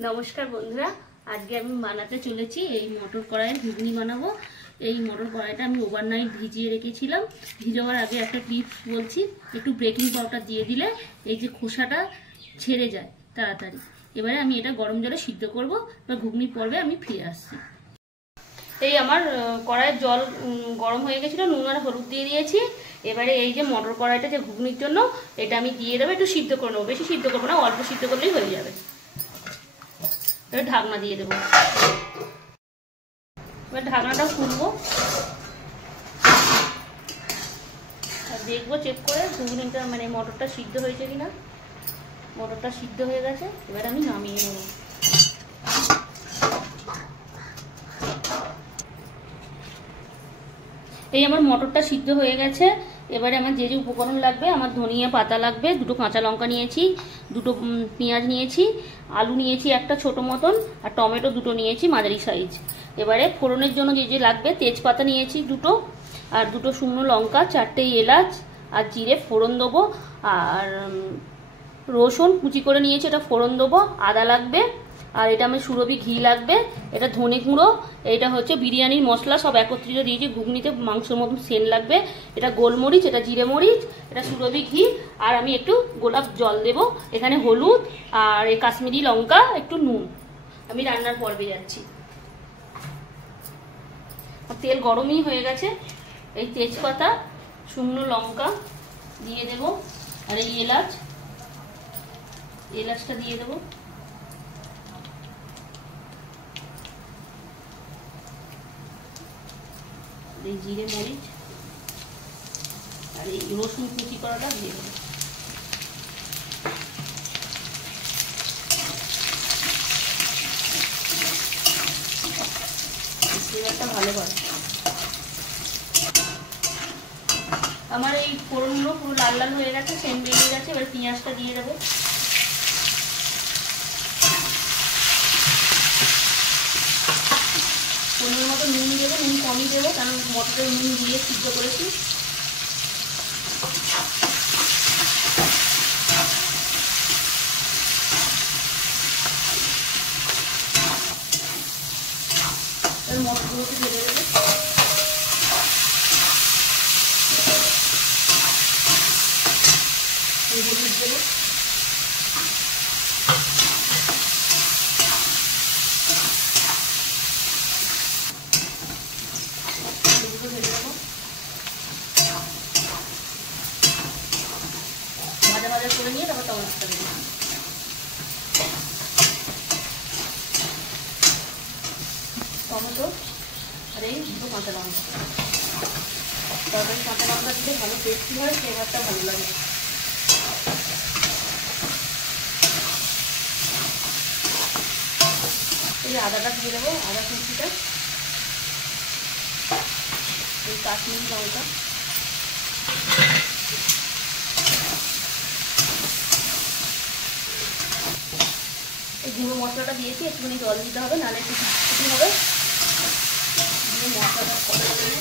नमस्कार बंधुरा आज के आमी बानाते चलेছি এই মটর কড়াইয়ের ঘুগনি বানাবো। এই মটর কড়াইটা আমি ওভারনাইট ভিজিয়ে রেখেছিলাম। ভিজাবার আগে একটা টিপস বলছি, একটু বেকিং পাউডার দিয়ে দিলে এই যে খোসাটা ছেড়ে যায় তাড়াতাড়ি। এবারে আমি এটা গরম জলে সিদ্ধ করব, বা ঘুগনি পর্বে আমি ফিরে আসছি। এই আমার কড়াইয়ের জল গরম হয়ে গেছিল, নুন আর হলুদ দিয়ে দিয়েছি। এবারে এই যে মটর কড়াইটা যে ঘুগনির জন্য এটা আমি দিয়ে দেবো, একটু সিদ্ধ করে নেবো, বেশি সিদ্ধ করবো না, অল্প সিদ্ধ করলেই হয়ে যাবে। ঢাকনা দিয়ে দেবো, এবার ঢাকনাটা খুলবো আর দেখবো চেক করে ঘুগনিটা মানে মটরটা সিদ্ধ হয়েছে কিনা। মটরটা সিদ্ধ হয়ে গেছে, এবার আমি নামিয়ে নেব। এই আমার মটরটা সিদ্ধ হয়ে গেছে। এবারে আমার যে যে উপকরণ লাগবে, আমার ধনিয়া পাতা লাগবে, দুটো কাঁচা লঙ্কা নিয়েছি, দুটো পেঁয়াজ নিয়েছি, আলু নিয়েছি একটা ছোট মতন, আর টমেটো দুটো নিয়েছি মাঝারি সাইজ। এবারে ফোড়নের জন্য যে যে লাগবে, তেজপাতা নিয়েছি দুটো, আর দুটো শুকনো লঙ্কা, 4টে এলাচ আর জিরে ফোড়ন দেবো, আর রসুন কুচি করে নিয়েছি এটা ফোড়ন দেবো, আদা লাগবে, আর এটা আমার সুরভি ঘি লাগবে, এটা ধনে গুঁড়ো, এটা হচ্ছে বিরিয়ানির মশলা, সব একত্রিত দিয়েছি ঘুগনিতে মাংসের মতন সেন্ট লাগবে, এটা গোলমরিচ, এটা জিরে মরিচ, এটা সুরভি ঘি, আর আমি একটু গোলাপ জল দেব, এখানে হলুদ আর এই কাশ্মীরি লঙ্কা, একটু নুন। আমি রান্নার পর্বে যাচ্ছি। তেল গরমই হয়ে গেছে। এই তেজপাতা শুকনো লঙ্কা দিয়ে দেব, আর এই এলাচটা দিয়ে দেবো, এই জিরে মরিচ, আর এই রসুন কুচি করাটা দিয়ে দেবো। ফ্লেভারটা ভালো হয়। আমার এই ফোড়নগুলো পুরো লাল লাল হয়ে গেছে, সেন্ট বেরিয়ে গেছে। এবার পেঁয়াজটা দিয়ে দেবো, পরিমাণ মতো নুন দেবো, নুন কমই দেবো কারণ মটরে নুন দিয়ে সিদ্ধ করেছি। মটরগুলোকে ঢেলে দেবো, হলুদ দেবো, ভাজা ভাজা করে নিয়ে তারপর টমেটোটা দেবো। টমেটো আর এই দুটো কাঁচা লঙ্কা, তরকারি কাঁচা লঙ্কা দিলে ভালো টেস্টি হয়, ফ্লেভারটা ভালো লাগে। এই আদাটা দিয়ে দেবো, আদা কুচিটা, এই কাশ্মীরি লঙ্কা, এই গুঁড়ো মশলাটা দিয়েছি, একটুখানি জল দিতে হবে, নাহলে একটু শুকনো হবে। দিয়ে মশলাটা কষা দেবো।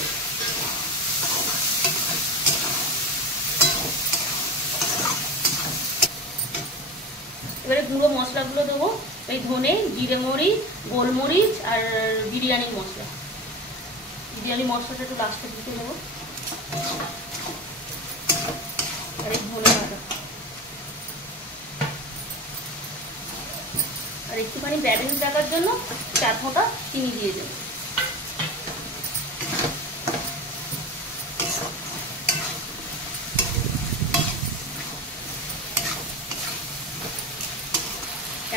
এবারে গুঁড়ো মশলাগুলো দেবো, এই ধনে, জিরে মরিচ, গোলমরিচ আর বিরিয়ানির মশলা। বিরিয়ানি মশলাটা একটু লাস্টে দিতে দেবো, আর এই ধনে পাতা, আর একটুখানি ব্যালেন্স রাখার জন্য 4 ফোঁটা চিনি দিয়ে দেবো।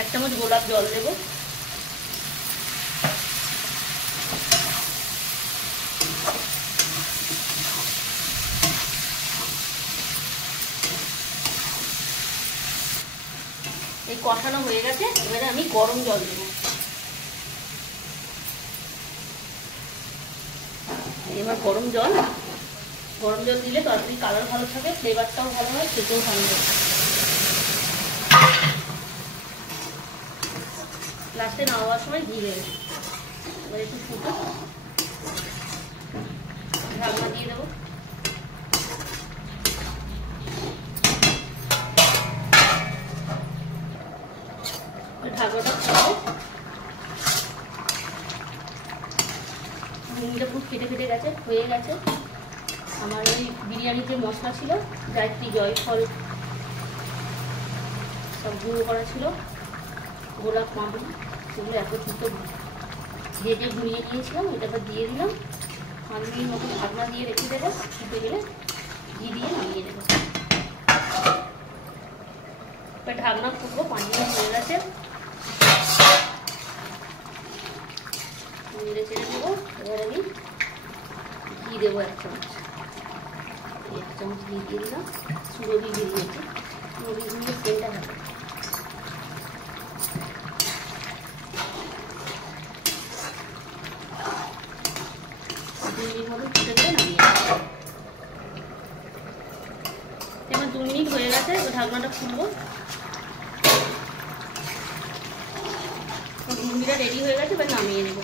এক চামচ গোলাপ জল দেবো, এই কষানো হয়ে গেছে। এবারে আমি গরম জল দেবো। এবার গরম জল দিলে তরকারি কালার ভালো থাকে, ফ্লেভারটাও ভালো হয়, খেতেও ভালো লাগে। লাস্টে নামাবার সময় ঘি দেবে। এবার একটু ফুটো, ঢাকনা দিয়ে দেবো। ঢাকাটা খুলবো। ঘুগনিটা পুরো ফেটে ফেটে গেছে, হয়ে গেছে। আমার ওই বিরিয়ানির যে মশলা ছিল, জায়ত্রী, জয়ফল সব গুঁড়ো করা ছিল, গোলাপ মামুন, সেগুলো একত্রিত ভেজে ঘুরিয়ে নিয়েছিলাম, ওইটাকে দিয়ে দিলাম। 5 মিনিট মতো ঢাকনা দিয়ে রেখে দেবো, ফুটে গেলে ঘি দিয়ে নামিয়ে দেবো। এবার ঢাকনা ফুটবো, 5 মিনিট হয়ে গেছে, নেড়ে চেড়ে দেবো। এবার আমি ঘি দেবো 1 চামচ, 1 চামচ ঘি দিয়ে দিলাম। সুরভি ঘি দিয়েছি, সুরভি ঘিয়ে তেলটা হবে। এবার 2 মিনিট হয়ে গেছে, ঢাকনাটা খুলবো। ঘুগনিটা রেডি হয়ে গেছে, এবার নামিয়ে নেবো।